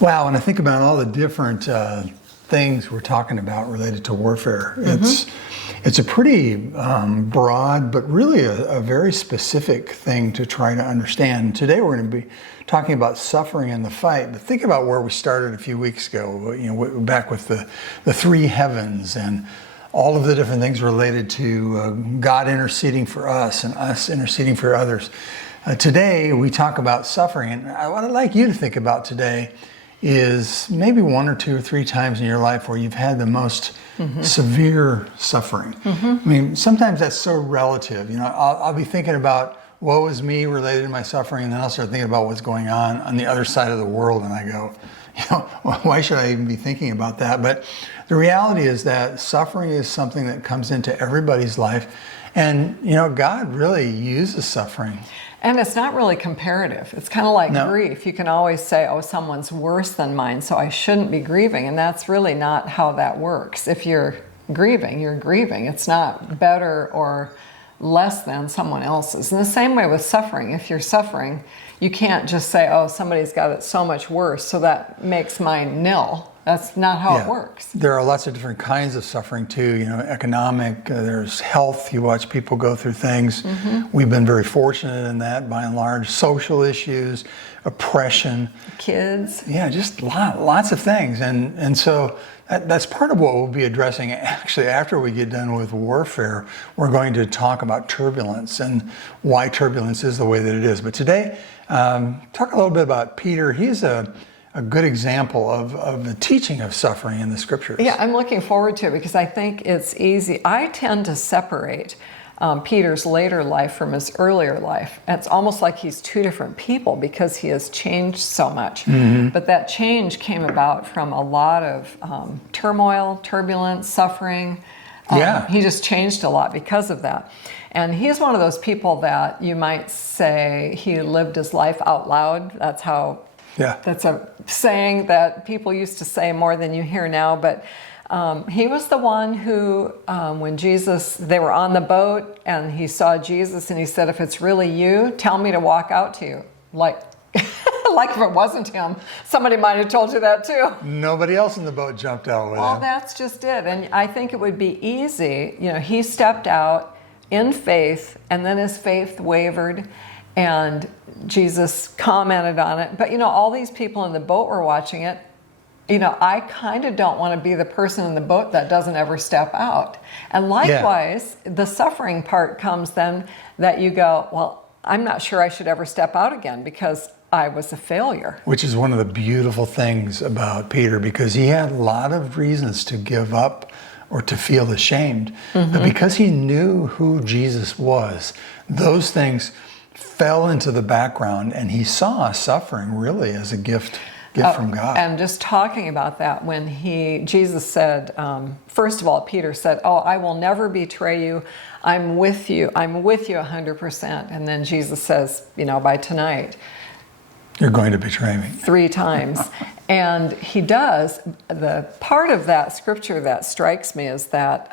Wow, when I think about all the different things we're talking about related to warfare, it's a pretty broad, but really a very specific thing to try to understand. Today we're going to be talking about suffering in the fight, but think about where we started a few weeks ago, back with the three heavens and all of the different things related to God interceding for us and us interceding for others. Today we talk about suffering, and what I'd like you to think about today is maybe one or two or three times in your life where you've had the most severe suffering. I mean, sometimes that's so relative. I'll be thinking about woe is me related to my suffering, and then I'll start thinking about what's going on the other side of the world, and I go, why should I even be thinking about that? But the reality is that suffering is something that comes into everybody's life, and God really uses suffering. And it's not really comparative. It's kind of like grief. You can always say, oh, someone's worse than mine, so I shouldn't be grieving. And that's really not how that works. If you're grieving, you're grieving. It's not better or less than someone else's. In the same way with suffering, if you're suffering, you can't just say, oh, somebody's got it so much worse, so that makes mine nil. That's not how it works. There are lots of different kinds of suffering too, economic, there's health, you watch people go through things. We've been very fortunate in that by and large. Social issues, oppression. Kids. Yeah, just lots of things. And so that's part of what we'll be addressing. Actually, after we get done with warfare, we're going to talk about turbulence and why turbulence is the way that it is. But today, talk a little bit about Peter. He's a good example of the teaching of suffering in the scriptures. Yeah, I'm looking forward to it because I think it's easy. I tend to separate Peter's later life from his earlier life. It's almost like he's two different people because he has changed so much. But that change came about from a lot of turmoil, turbulence, suffering. He just changed a lot because of that. And he's one of those people that you might say he lived his life out loud. That's a saying that people used to say more than you hear now, but he was the one who, when they were on the boat and he saw Jesus and he said, if it's really you, tell me to walk out to you. Like if it wasn't him, somebody might have told you that too. Nobody else in the boat jumped out with him. Well, that's just it. And I think it would be easy. He stepped out in faith and then his faith wavered and Jesus commented on it. But, all these people in the boat were watching it. I kind of don't want to be the person in the boat that doesn't ever step out. And likewise, the suffering part comes then that you go, well, I'm not sure I should ever step out again because I was a failure. Which is one of the beautiful things about Peter, because he had a lot of reasons to give up or to feel ashamed. But because he knew who Jesus was, those things fell into the background, and he saw suffering really as a gift from God. And just talking about that, when Jesus said, first of all, Peter said, oh, I will never betray you. I'm with you 100%. And then Jesus says, by tonight, you're going to betray me 3 times. And he does. The part of that scripture that strikes me is that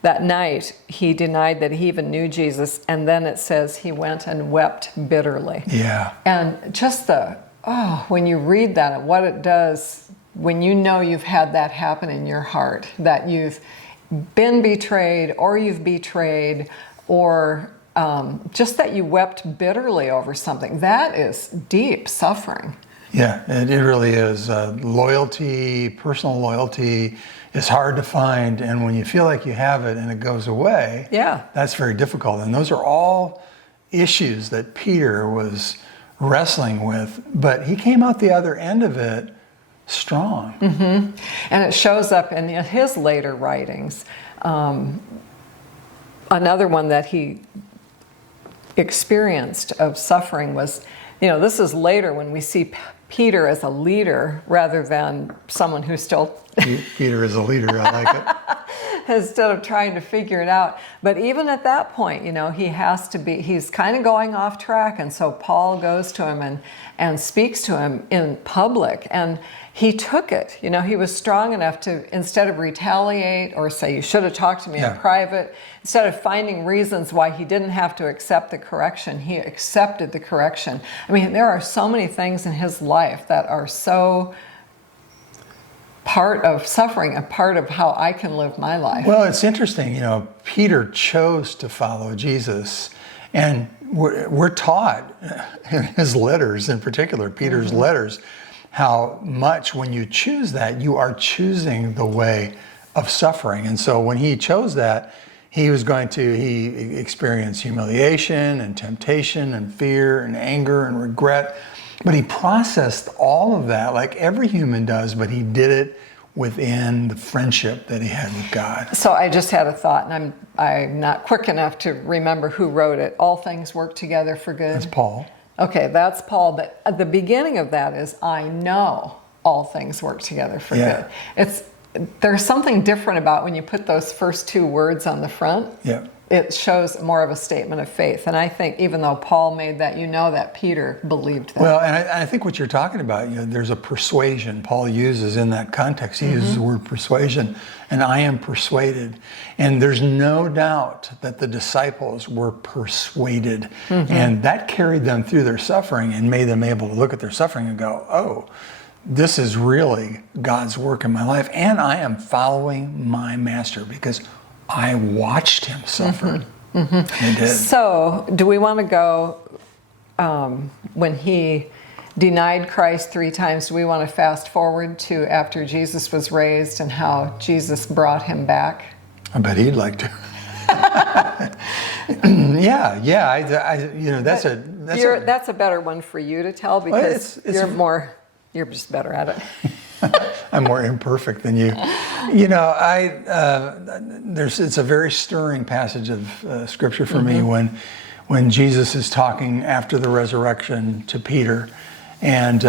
that night, he denied that he even knew Jesus, and then it says he went and wept bitterly. Yeah. And just when you read that and what it does, when you've had that happen in your heart, that you've been betrayed or you've betrayed, or just that you wept bitterly over something, that is deep suffering. Yeah, it really is. Loyalty, personal loyalty is hard to find, and when you feel like you have it and it goes away, that's very difficult. And those are all issues that Peter was wrestling with, but he came out the other end of it strong. And it shows up in his later writings. Another one that he experienced of suffering was, this is later when we see Peter as a leader rather than someone who's still... Peter is a leader, I like it. instead of trying to figure it out. But even at that point, he's kind of going off track. And so Paul goes to him and speaks to him in public. And he took it. He was strong enough to, instead of retaliate or say, you should have talked to me in private, instead of finding reasons why he didn't have to accept the correction, he accepted the correction. I mean, there are so many things in his life that are so part of suffering, a part of how I can live my life. Well, it's interesting, Peter chose to follow Jesus, and we're taught in his letters, in particular, Peter's letters, how much when you choose that, you are choosing the way of suffering. And so when he chose that, he experienced humiliation and temptation and fear and anger and regret. But he processed all of that like every human does, but he did it within the friendship that he had with God. So I just had a thought, and I'm not quick enough to remember who wrote it. All things work together for good. That's Paul. Okay, that's Paul. But at the beginning of that is, I know all things work together for good. There's something different about when you put those first two words on the front. Yeah. It shows more of a statement of faith. And I think even though Paul made that, that Peter believed that. Well, and I think what you're talking about, there's a persuasion Paul uses in that context. He uses the word persuasion, and I am persuaded. And there's no doubt that the disciples were persuaded. And that carried them through their suffering and made them able to look at their suffering and go, oh, this is really God's work in my life. And I am following my master because I watched him suffer. He did. So, do we want to go when he denied Christ 3 times? Do we want to fast forward to after Jesus was raised and how Jesus brought him back? I bet he'd like to. That's a better one for you to tell because you're just better at it. I'm more imperfect than you. It's a very stirring passage of scripture for me when Jesus is talking after the resurrection to Peter, and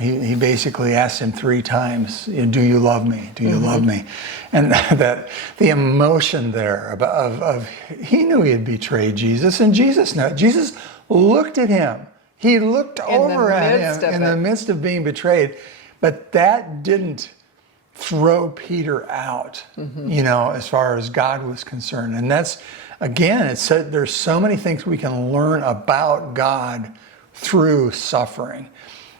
he basically asks him 3 times, "Do you love me? Do you love me?" And that the emotion there of he knew he had betrayed Jesus, and Jesus looked at him. He looked over at him in the midst of being betrayed. But that didn't throw Peter out, as far as God was concerned. And that's, again, there's so many things we can learn about God through suffering.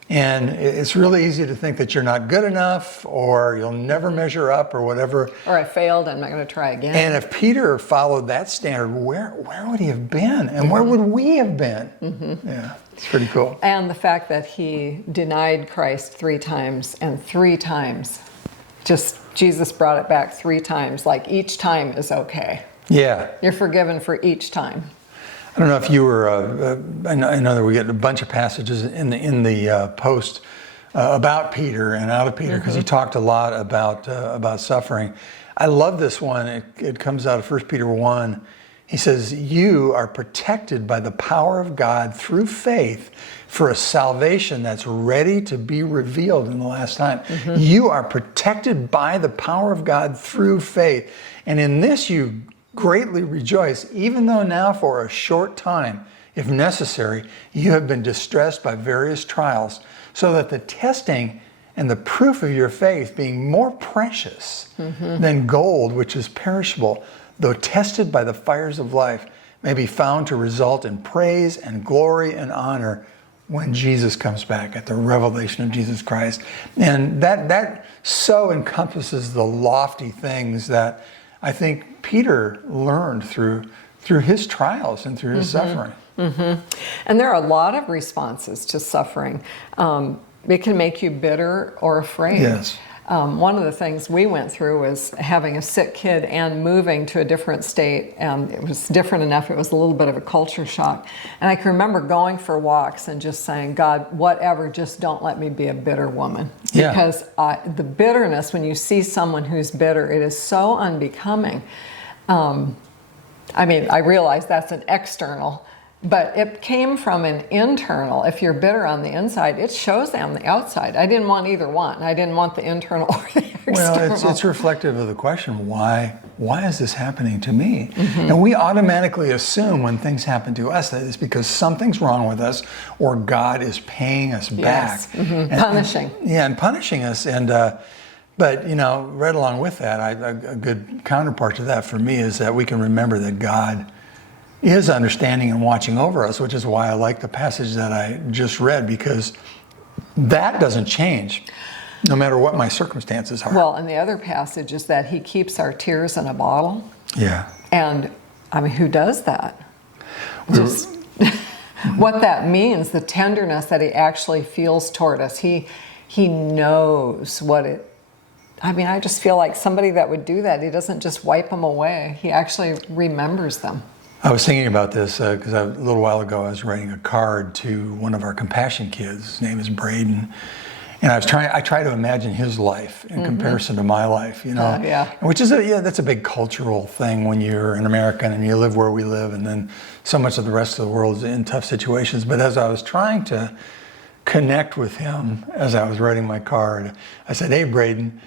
And it's really easy to think that you're not good enough or you'll never measure up or whatever. Or I failed, I'm not going to try again. And if Peter followed that standard, where would he have been? And where would we have been? Yeah. It's pretty cool. And the fact that he denied Christ 3 times, and 3 times, Jesus brought it back 3 times, like each time is okay. Yeah. You're forgiven for each time. I don't know if you were, I know that we get a bunch of passages in the post about Peter and out of Peter, because he talked a lot about suffering. I love this one. It comes out of 1 Peter 1. He says, you are protected by the power of God through faith for a salvation that's ready to be revealed in the last time. You are protected by the power of God through faith. And in this you greatly rejoice, even though now for a short time, if necessary, you have been distressed by various trials, so that the testing and the proof of your faith, being more precious than gold, which is perishable, though tested by the fires of life, may be found to result in praise and glory and honor when Jesus comes back at the revelation of Jesus Christ. And that so encompasses the lofty things that I think Peter learned through his trials and through his suffering. And there are a lot of responses to suffering. It can make you bitter or afraid. Yes. One of the things we went through was having a sick kid and moving to a different state, and it was different enough. It was a little bit of a culture shock. And I can remember going for walks and just saying, God, whatever, just don't let me be a bitter woman. Yeah. Because the bitterness, when you see someone who's bitter, it is so unbecoming. I realize that's an external But it came from an internal. If you're bitter on the inside, it shows on the outside. I didn't want either one. I didn't want the internal or the external. Well, it's reflective of the question, why is this happening to me? And we automatically assume when things happen to us that it's because something's wrong with us or God is paying us back. Yes. Punishing. And punishing us. And but, right along with that, a good counterpart to that for me is that we can remember that God is understanding and watching over us, which is why I like the passage that I just read, because that doesn't change no matter what my circumstances are. Well, and the other passage is that he keeps our tears in a bottle. Yeah. And I mean, who does that? Just what that means, the tenderness that he actually feels toward us. He knows what it, I mean, I just feel like somebody that would do that, he doesn't just wipe them away. He actually remembers them. I was thinking about this because a little while ago I was writing a card to one of our compassion kids. His name is Braden, and I try to imagine his life in comparison to my life, Yeah. Which is that's a big cultural thing when you're an American and you live where we live, and then so much of the rest of the world is in tough situations. But as I was trying to connect with him as I was writing my card, I said, "Hey, Braden.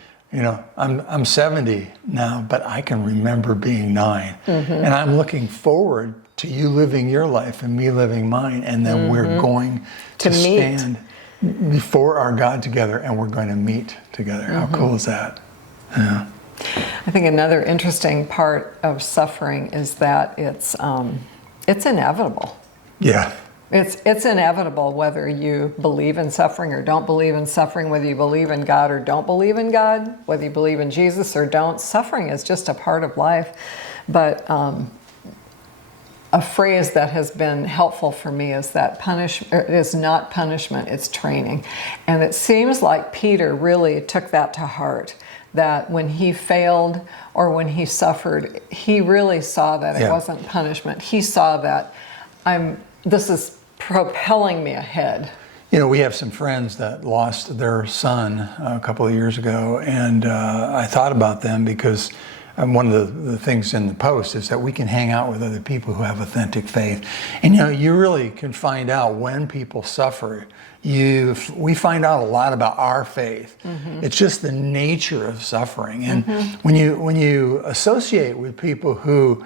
I'm 70 now, but I can remember being 9. And I'm looking forward to you living your life and me living mine. And then we're going to stand before our God together and we're going to meet together." How cool is that? Yeah. I think another interesting part of suffering is that it's inevitable. Yeah. It's inevitable whether you believe in suffering or don't believe in suffering, whether you believe in God or don't believe in God, whether you believe in Jesus or don't. Suffering is just a part of life. But a phrase that has been helpful for me is that it is not punishment, it's training. And it seems like Peter really took that to heart, that when he failed or when he suffered, he really saw that it wasn't punishment. He saw that this is propelling me ahead. We have some friends that lost their son a couple of years ago, and I thought about them because one of the things in the post is that we can hang out with other people who have authentic faith. And you really can find out when people suffer. We find out a lot about our faith. It's just the nature of suffering. And when you associate with people who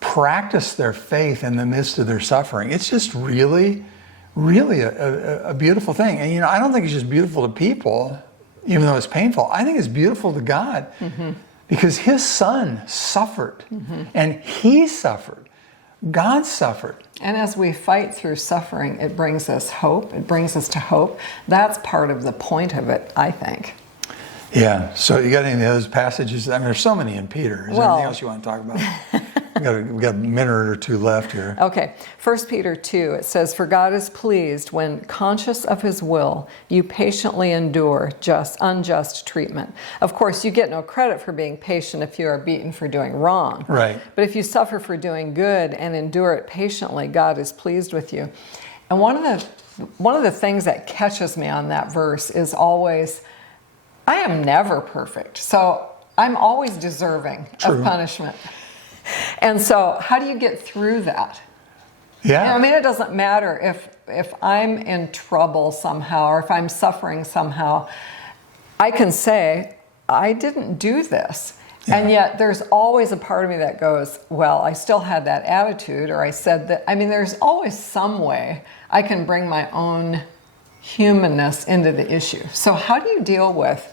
practice their faith in the midst of their suffering, it's just really, really a beautiful thing. And I don't think it's just beautiful to people, even though it's painful. I think it's beautiful to God because his son suffered and he suffered. God suffered. And as we fight through suffering, it brings us hope. It brings us to hope. That's part of the point of it, I think. Yeah. So you got any of those passages? I mean, there's so many in Peter. Is there anything else you want to talk about? We've got a minute or two left here. Okay. 1 Peter 2, it says, "For God is pleased when, conscious of his will, you patiently endure unjust treatment." Of course, you get no credit for being patient if you are beaten for doing wrong. Right. But if you suffer for doing good and endure it patiently, God is pleased with you. And one of the things that catches me on that verse is always, I am never perfect. So I'm always deserving of punishment. And so how do you get through that? Yeah. I mean, it doesn't matter if I'm in trouble somehow or if I'm suffering somehow. I can say, I didn't do this. Yeah. And yet there's always a part of me that goes, well, I still had that attitude, or I said that. I mean, there's always some way I can bring my own humanness into the issue. So how do you deal with,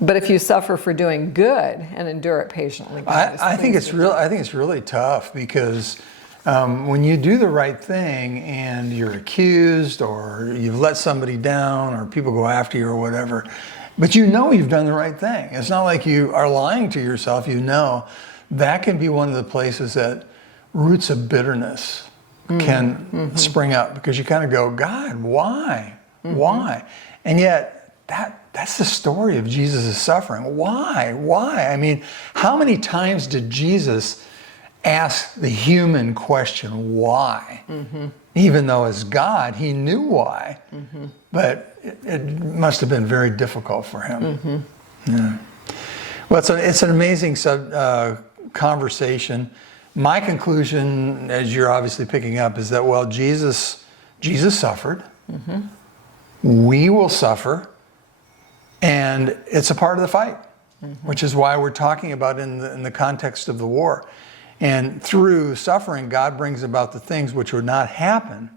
but if you suffer for doing good and endure it patiently? I think it's really tough because when you do the right thing and you're accused or you've let somebody down or people go after you or whatever, but you've done the right thing. It's not like you are lying to yourself. That can be one of the places that roots of bitterness can spring up, because you kind of go, God, why? Why? And yet that's the story of Jesus' suffering. Why? I mean, how many times did Jesus ask the human question, why? Even though as God, he knew why. But it must have been very difficult for him. Yeah. Well, it's an amazing conversation. my conclusion, as you're obviously picking up, is that, well, Jesus suffered. We will suffer. And it's a part of the fight, which is why we're talking about in the context of the war. And through suffering, God brings about the things which would not happen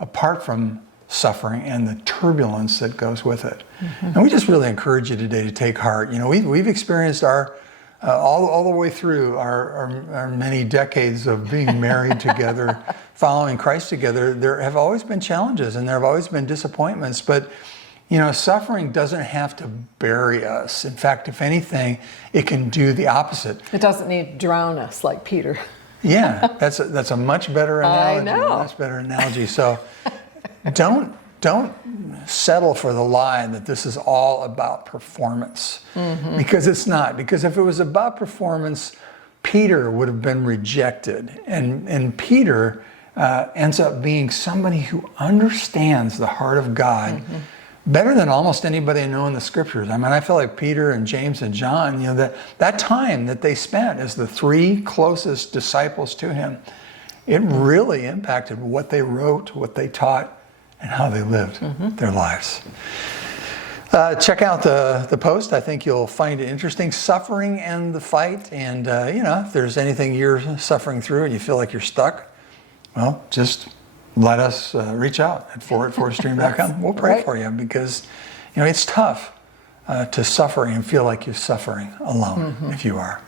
apart from suffering and the turbulence that goes with it. And we just really encourage you today to take heart. You know, we've experienced our all the way through our many decades of being married together, following Christ together. There have always been challenges and there have always been disappointments, but you know, suffering doesn't have to bury us. In fact, if anything, it can do the opposite. It doesn't need to drown us like Peter. Yeah, that's a much better analogy. I know. Much better analogy. So don't settle for the lie that this is all about performance, because it's not. Because if it was about performance, Peter would have been rejected, and Peter ends up being somebody who understands the heart of God. Better than almost anybody I know in the scriptures. I mean, I feel like Peter and James and John, you know, that time that they spent as the three closest disciples to him, it really impacted what they wrote, what they taught, and how they lived their lives. Check out the post. I think you'll find it interesting. Suffering and the fight. And, you know, if there's anything you're suffering through and you feel like you're stuck, well, just let us reach out at fourthstream.com. We'll pray for you, because, you know, it's tough to suffer and feel like you're suffering alone if you are.